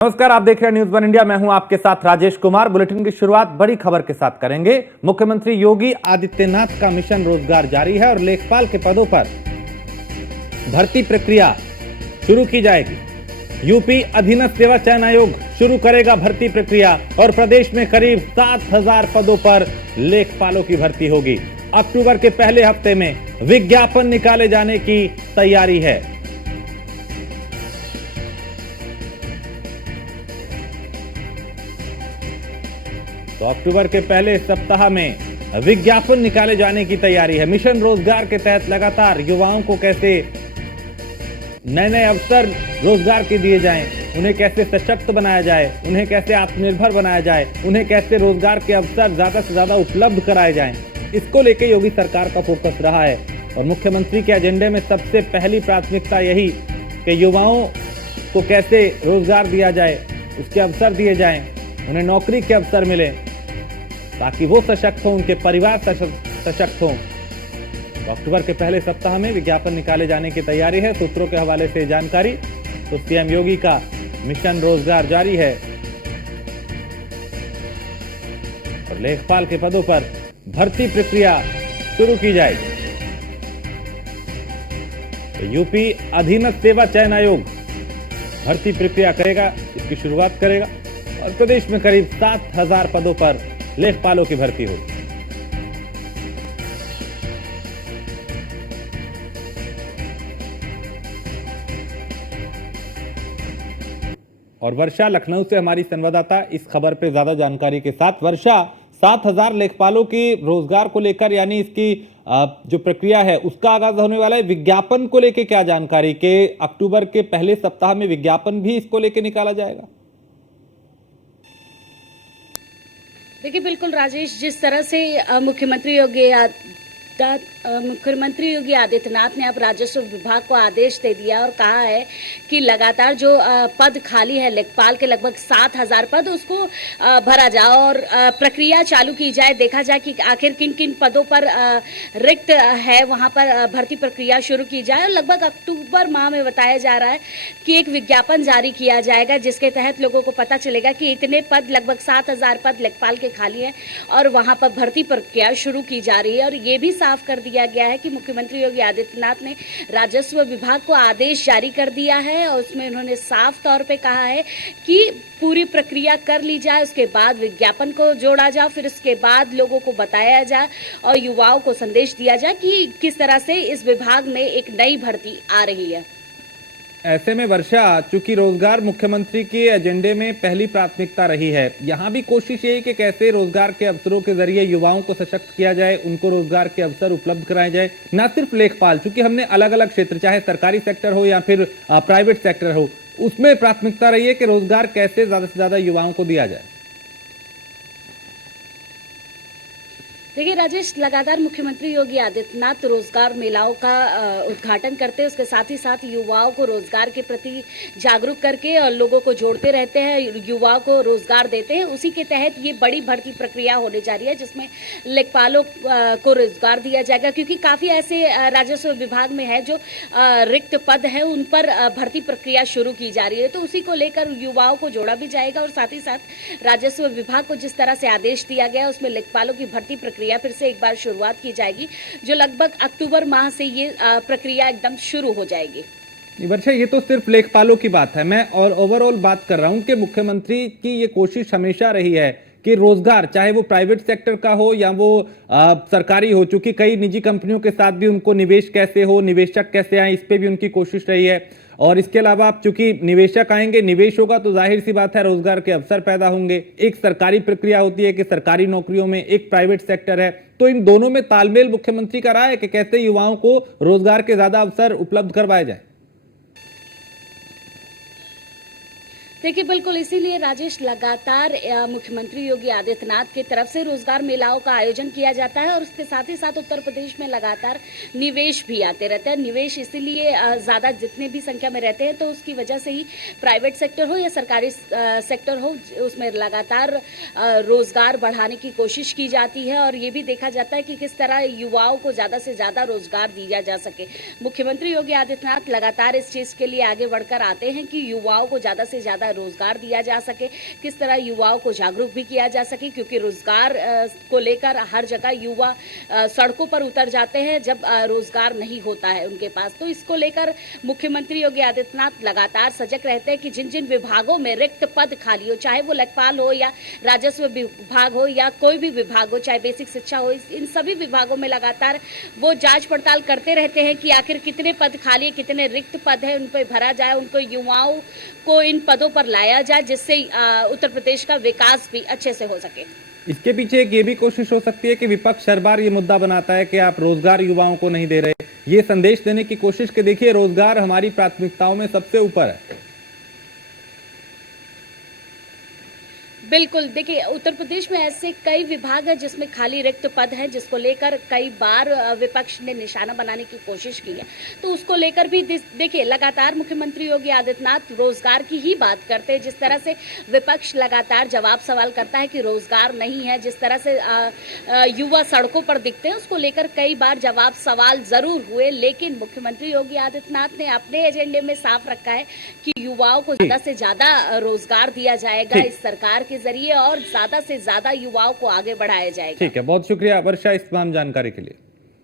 नमस्कार, आप देख रहे हैं न्यूज़ वन इंडिया। मैं हूं आपके साथ राजेश कुमार। बुलेटिन की शुरुआत बड़ी खबर के साथ करेंगे। मुख्यमंत्री योगी आदित्यनाथ का मिशन रोजगार जारी है और लेखपाल के पदों पर भर्ती प्रक्रिया शुरू की जाएगी। यूपी अधीनस्थ सेवा चयन आयोग शुरू करेगा भर्ती प्रक्रिया और प्रदेश में करीब 7,000 पदों पर लेखपालों की भर्ती होगी। अक्टूबर के पहले हफ्ते में विज्ञापन निकाले जाने की तैयारी है। तो अक्टूबर के पहले सप्ताह में विज्ञापन निकाले जाने की तैयारी है। मिशन रोजगार के तहत लगातार युवाओं को कैसे नए नए अवसर रोजगार के दिए जाएं, उन्हें कैसे सशक्त बनाया जाए, उन्हें कैसे आत्मनिर्भर बनाया जाए, उन्हें कैसे रोजगार के अवसर ज्यादा से ज्यादा उपलब्ध कराए जाएं, इसको लेकर योगी सरकार का फोकस रहा है। और मुख्यमंत्री के एजेंडे में सबसे पहली प्राथमिकता यही कि युवाओं को कैसे रोजगार दिया जाए, उसके अवसर दिए जाएं, उन्हें नौकरी के अवसर मिले ताकि वो सशक्त हो, उनके परिवार सशक्त हो। तो अक्टूबर के पहले सप्ताह में विज्ञापन निकाले जाने की तैयारी है। सूत्रों के हवाले से जानकारी, तो सीएम योगी का मिशन रोजगार जारी है और लेखपाल के पदों पर भर्ती प्रक्रिया शुरू की जाएगी। तो यूपी अधीनस्थ सेवा चयन आयोग भर्ती प्रक्रिया करेगा, इसकी शुरुआत करेगा और प्रदेश में करीब 7,000 पदों पर लेखपालों की भर्ती होगी। और वर्षा लखनऊ से हमारी संवाददाता इस खबर पे ज्यादा जानकारी के साथ। वर्षा, 7,000 लेखपालों की रोजगार को लेकर यानी इसकी जो प्रक्रिया है उसका आगाज होने वाला है। विज्ञापन को लेकर क्या जानकारी के अक्टूबर के पहले सप्ताह में विज्ञापन भी इसको लेकर निकाला जाएगा? देखिए, बिल्कुल राजेश, जिस तरह से मुख्यमंत्री योगी आदित्यनाथ ने अब राजस्व विभाग को आदेश दे दिया और कहा है कि लगातार जो पद खाली है लेखपाल के, लगभग 7,000 पद, उसको भरा जाए और प्रक्रिया चालू की जाए, देखा जाए कि आखिर किन किन पदों पर रिक्त है, वहां पर भर्ती प्रक्रिया शुरू की जाए। और लगभग अक्टूबर माह में बताया जा रहा है कि एक विज्ञापन जारी किया जाएगा जिसके तहत लोगों को पता चलेगा कि इतने पद, लगभग 7,000 पद लेखपाल के खाली हैं और वहां पर भर्ती प्रक्रिया शुरू की जा रही है। और ये भी साफ कर दिया गया है कि मुख्यमंत्री योगी आदित्यनाथ ने राजस्व विभाग को आदेश जारी कर दिया है और उसमें उन्होंने साफ तौर पे कहा है कि पूरी प्रक्रिया कर ली जाए, उसके बाद विज्ञापन को जोड़ा जाए, फिर उसके बाद लोगों को बताया जाए और युवाओं को संदेश दिया जाए कि किस तरह से इस विभाग में एक नई भर्ती आ रही है। ऐसे में वर्षा, चूंकि रोजगार मुख्यमंत्री के एजेंडे में पहली प्राथमिकता रही है, यहाँ भी कोशिश यही कि कैसे रोजगार के अवसरों के जरिए युवाओं को सशक्त किया जाए, उनको रोजगार के अवसर उपलब्ध कराए जाए। न सिर्फ लेखपाल, चूंकि हमने अलग अलग क्षेत्र, चाहे सरकारी सेक्टर हो या फिर प्राइवेट सेक्टर हो, उसमें प्राथमिकता रही है कि रोजगार कैसे ज्यादा से ज्यादा युवाओं को दिया जाए। देखिए राजेश, लगातार मुख्यमंत्री योगी आदित्यनाथ रोजगार मेलाओं का उद्घाटन करते हैं, उसके साथ ही साथ युवाओं को रोजगार के प्रति जागरूक करके और लोगों को जोड़ते रहते हैं, युवाओं को रोजगार देते हैं। उसी के तहत ये बड़ी भर्ती प्रक्रिया होने जा रही है जिसमें लेखपालों को रोजगार दिया जाएगा, क्योंकि काफ़ी ऐसे राजस्व विभाग में है जो रिक्त पद है, उन पर भर्ती प्रक्रिया शुरू की जा रही है। तो उसी को लेकर युवाओं को जोड़ा भी जाएगा और साथ ही साथ राजस्व विभाग को जिस तरह से आदेश दिया गया उसमें लेखपालों की भर्ती प्रक्रिया फिर से एक बार शुरुआत की जाएगी, जो लगभग अक्टूबर माह से ये प्रक्रिया एकदम शुरू हो जाएगी। वर्षा, ये तो सिर्फ लेखपालों की बात है, मैं और ओवरऑल बात कर रहा हूं कि मुख्यमंत्री की ये कोशिश हमेशा रही है कि रोजगार, चाहे वो प्राइवेट सेक्टर का हो या वो सरकारी हो, चूंकि कई निजी कंपनियों के साथ भी उनको निवेश कैसे हो, निवेशक कैसे आए, इस पे भी उनकी कोशिश रही है। और इसके अलावा आप चूंकि निवेशक आएंगे, निवेश होगा तो जाहिर सी बात है रोजगार के अवसर पैदा होंगे। एक सरकारी प्रक्रिया होती है कि सरकारी नौकरियों में, एक प्राइवेट सेक्टर है, तो इन दोनों में तालमेल मुख्यमंत्री का रहा है कि कैसे युवाओं को रोजगार के ज्यादा अवसर उपलब्ध करवाए जाए। देखिए, बिल्कुल इसीलिए राजेश लगातार मुख्यमंत्री योगी आदित्यनाथ की तरफ से रोजगार मेलाओं का आयोजन किया जाता है और उसके साथ ही साथ उत्तर प्रदेश में लगातार निवेश भी आते रहते हैं। निवेश इसीलिए ज़्यादा जितने भी संख्या में रहते हैं तो उसकी वजह से ही प्राइवेट सेक्टर हो या सरकारी सेक्टर हो, उसमें लगातार रोजगार बढ़ाने की कोशिश की जाती है और ये भी देखा जाता है कि किस तरह युवाओं को ज़्यादा से ज़्यादा रोजगार दिया जा सके। मुख्यमंत्री योगी आदित्यनाथ लगातार इस चीज़ के लिए आगे बढ़कर आते हैं कि युवाओं को ज़्यादा से ज़्यादा रोजगार दिया जा सके, किस तरह युवाओं को जागरूक भी किया जा सके, क्योंकि रोजगार को लेकर हर जगह युवा सड़कों पर उतर जाते हैं जब रोजगार नहीं होता है उनके पास। तो इसको लेकर मुख्यमंत्री योगी आदित्यनाथ लगातार सजग रहते हैं कि जिन जिन विभागों में रिक्त पद खाली हो, चाहे वो लेखपाल हो या राजस्व विभाग हो या कोई भी विभाग हो, चाहे बेसिक शिक्षा हो, इन सभी विभागों में लगातार वो जांच पड़ताल करते रहते हैं कि आखिर कितने पद खाली है, कितने रिक्त पद है, उन पर भरा जाए, उनको युवाओं को इन पदों पर लाया जाए, जिससे उत्तर प्रदेश का विकास भी अच्छे से हो सके। इसके पीछे एक ये भी कोशिश हो सकती है कि विपक्ष हर बार ये मुद्दा बनाता है कि आप रोजगार युवाओं को नहीं दे रहे, ये संदेश देने की कोशिश कि देखिए रोजगार हमारी प्राथमिकताओं में सबसे ऊपर है। बिल्कुल, देखिए उत्तर प्रदेश में ऐसे कई विभाग हैं जिसमें खाली रिक्त पद हैं, जिसको लेकर कई बार विपक्ष ने निशाना बनाने की कोशिश की है। तो उसको लेकर भी देखिए लगातार मुख्यमंत्री योगी आदित्यनाथ रोजगार की ही बात करते हैं। जिस तरह से विपक्ष लगातार जवाब सवाल करता है कि रोजगार नहीं है, जिस तरह से युवा सड़कों पर दिखते हैं, उसको लेकर कई बार जवाब सवाल जरूर हुए, लेकिन मुख्यमंत्री योगी आदित्यनाथ ने अपने एजेंडे में साफ रखा है कि युवाओं को ज्यादा से ज्यादा रोजगार दिया जाएगा इस सरकार के जरिए और ज्यादा से ज्यादा युवाओं को आगे बढ़ाया जाएगा। ठीक है, बहुत शुक्रिया वर्षा इस तमाम जानकारी के लिए।